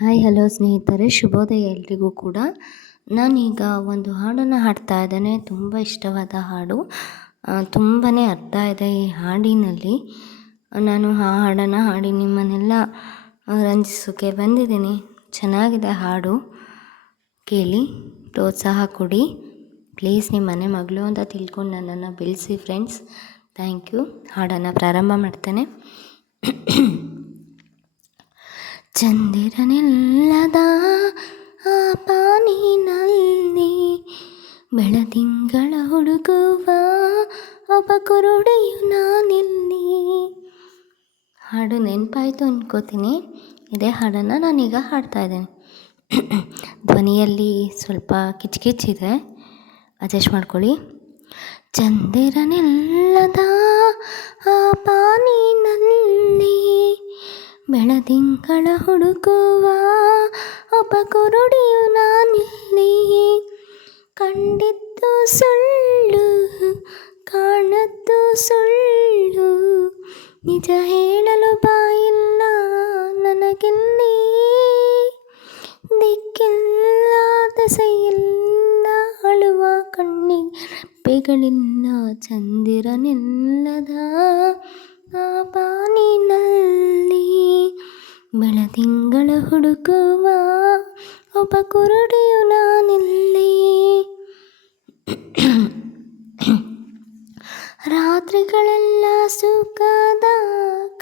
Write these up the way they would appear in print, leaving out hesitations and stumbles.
Hi hello ಸ್ನೇಹಿತರೆ, ಶುಭೋದಯ ಎಲ್ರಿಗೂ ಕೂಡ. ನಾನೀಗ ಒಂದು ಹಾಡನ್ನು ಹಾಡ್ತಾ ಇದ್ದೇನೆ. ತುಂಬ ಇಷ್ಟವಾದ ಹಾಡು, ತುಂಬಾ ಅರ್ಥ ಇದೆ ಈ ಹಾಡಿನಲ್ಲಿ. ನಾನು ಆ ಹಾಡನ್ನು ಹಾಡಿ ನಿಮ್ಮನ್ನೆಲ್ಲ ರಂಜಿಸೋಕ್ಕೆ ಬಂದಿದ್ದೀನಿ. ಚೆನ್ನಾಗಿದೆ ಹಾಡು, ಕೇಳಿ ಪ್ರೋತ್ಸಾಹ ಕೊಡಿ ಪ್ಲೀಸ್. ನಿಮ್ಮ ಮನೆ ಮಗಳು ಅಂತ ತಿಳ್ಕೊಂಡು ನನ್ನನ್ನು ಬೆಳೆಸಿ ಫ್ರೆಂಡ್ಸ್. Thank you. ಹಾಡನ್ನು ಪ್ರಾರಂಭ ಮಾಡ್ತೇನೆ. ಚಂದಿರನಿಲ್ಲದ ಆ ಪಾನಿನಲ್ಲಿ ಬೆಳದಿಂಗಳ ಹುಡುಗುವ ಒಬ್ಬ ಕುರುಡಿಯು ನಾನಿಲ್ಲಿ. ಹಾಡು ನೆನಪಾಯಿತು ಅನ್ಕೋತೀನಿ. ಇದೇ ಹಾಡನ್ನು ನಾನೀಗ ಹಾಡ್ತಾ ಇದ್ದೇನೆ. ಧ್ವನಿಯಲ್ಲಿ ಸ್ವಲ್ಪ ಕಿಚ್ಕಿಚ್ಚಿದೆ, ಅಡ್ಜಸ್ಟ್ ಮಾಡ್ಕೊಳ್ಳಿ. ಚಂದಿರನಿಲ್ಲದ ಆ ಪಾನಿನಲ್ಲಿ ಬೆಳದಿಂಗಳ ಹುಡುಕುವ ಒಬ್ಬ ಕುರುಡಿಯು ನಾನಿಲ್ಲಿ. ಕಂಡಿದ್ದು ಸುಳ್ಳು, ಕಾಣದ್ದು ಸುಳ್ಳು, ನಿಜ ಹೇಳಲು ಬಾಯಿಲ್ಲ ನನಗಿಲ್ಲಿ. ದಿಕ್ಕಿಲ್ಲ ದಸೆಯಿಲ್ಲ, ಅಳುವ ಕಣ್ಣಿಗೆಗಳಿಲ್ಲ. ಚಂದಿರನಿಲ್ಲದ ಆ ಬಾನಿನಲ್ಲಿ ಬೆಳದಿಂಗಳ ಹುಡುಕುವ ಒಬ್ಬ ಕುರುಡಿಯು ನಾನಿಲ್ಲಿ. ರಾತ್ರಿಗಳೆಲ್ಲ ಸುಖದ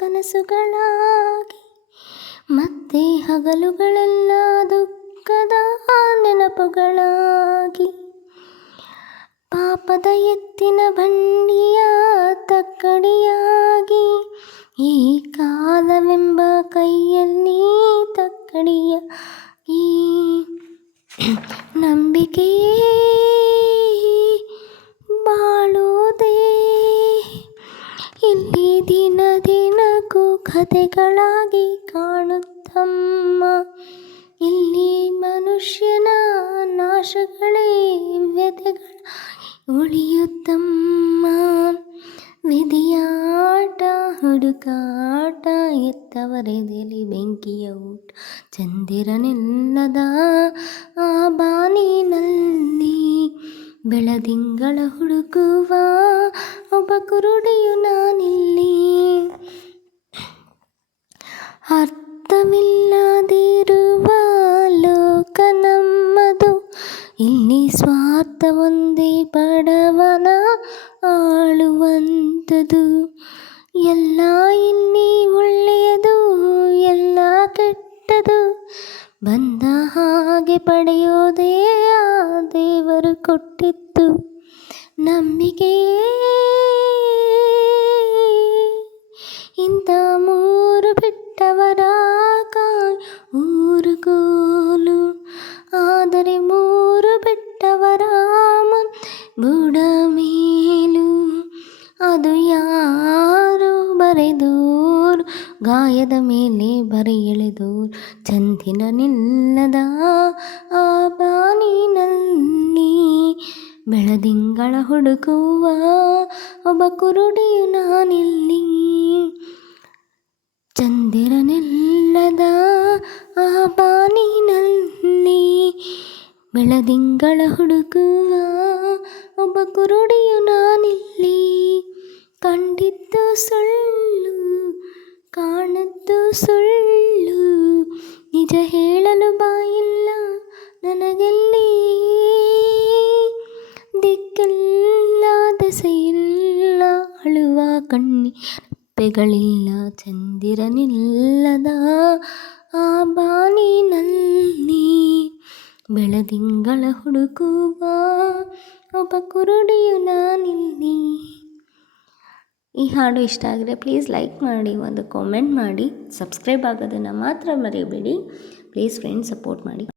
ಕನಸುಗಳಾಗಿ, ಮತ್ತೆ ಹಗಲುಗಳೆಲ್ಲ ದುಃಖದ ನೆನಪುಗಳಾಗಿ, ಪಾಪದ ಎತ್ತಿನ ಬಂಡಿಯ ತಕ್ಕಡಿಯಾಗಿ, ಈ ಕಾಲವೆಂಬ ಕೈಯಲ್ಲಿ ತಕ್ಕಡಿಯಾಗಿ, ನಂಬಿಕೆಯೇ ಬಾಳೋದೆ ಇಲ್ಲಿ ದಿನ ದಿನಕ್ಕೂ ಕಥೆಗಳಾಗಿ ಕಾಣುತ್ತಮ್ಮ. ಇಲ್ಲಿ ಮನುಷ್ಯನ ನಾಶಗಳೇ ವ್ಯಥೆಗಳ ಉಳಿಯುತ್ತಮ್ಮ. ವಿಧಿಯಾಟ ಹುಡುಕಾಟ, ಎತ್ತವರೆದೆಲಿ ಬೆಂಕಿಯ ಊಟ. ಚಂದಿರನಿಲ್ಲದ ಆ ಬಾನಿನಲ್ಲಿ ಬೆಳದಿಂಗಳ ಹುಡುಕುವ ಒಬ್ಬ ಕುರುಡಿಯು ನಾನಿಲ್ಲಿ. ಅರ್ಥವಿಲ್ಲದಿರುವ ಲೋಕ ನಮ್ಮದು, ಇಲ್ಲಿ ಸ್ವಾರ್ಥ ಒಂದೇ ಬಡವನ ಆಳುವಂಥದ್ದು. ಎಲ್ಲ ಇಲ್ಲಿ ಒಳ್ಳೆಯದು, ಎಲ್ಲ ಕೆಟ್ಟದು, ಬಂದ ಹಾಗೆ ಪಡೆಯೋದೇ ಆ ದೇವರು ಕೊಟ್ಟಿದ್ದು. ನಂಬಿಕೆಯೇ ಇಂಥ ಮೂರು ಬಿಟ್ಟವರ ಕಾಯ್ ಊರುಗೋಲು. ಆದರೆ ಮೂರು ಬಿಟ್ಟವರ ಬುಡ ಮೇಲು, ಅದು ಯಾರು ಬರೆದೋರು, ಗಾಯದ ಮೇಲೆ ಬರೆ ಎಳೆದೋರು. ಚಂದಿರನಿಲ್ಲದ ಆ ಬಾನಿನಲ್ಲಿ ಬೆಳದಿಂಗಳ ಹುಡುಕುವ ಒಬ್ಬ ಕುರುಡಿಯು ನಾನಿಲ್ಲಿ. ಚಂದಿರನಿಲ್ಲದ ಆ ಬಾನಿನಲ್ಲಿ ಬೆಳದಿಂಗಳ ಹುಡುಕುವ ಒಬ್ಬ ಕುರುಡಿಯು ನಾನಿಲ್ಲಿ. ಕಂಡಿದ್ದು ಸುಳ್ಳು, ಕಾಣದ್ದು ಸುಳ್ಳು, ನಿಜ ಹೇಳಲು ಬಾಯಿಲ್ಲ ನನಗೆಲ್ಲಿ. ದಿಕ್ಕಿಲ್ಲ ದಸೆಯಿಲ್ಲ, ಅಳುವ ಕಣ್ಣಿಗೆಗಳಿಲ್ಲ. ಚಂದಿರನಿಲ್ಲದ ಆ ಬಾನಿನಲ್ಲಿ ಬೆಳದಿಂಗಳ ಹುಡುಕುವ ಒಬ್ಬ ಕುರುಡಿಯು ನಾನಿಲ್ಲಿ. ಈ ಹಾಡು ಇಷ್ಟ ಆದರೆ ಪ್ಲೀಸ್ ಲೈಕ್ ಮಾಡಿ, ಒಂದು ಕಾಮೆಂಟ್ ಮಾಡಿ, ಸಬ್ಸ್ಕ್ರೈಬ್ ಆಗೋದನ್ನು ಮಾತ್ರ ಮರೆಯಬೇಡಿ ಪ್ಲೀಸ್ ಫ್ರೆಂಡ್ಸ್. ಸಪೋರ್ಟ್ ಮಾಡಿ.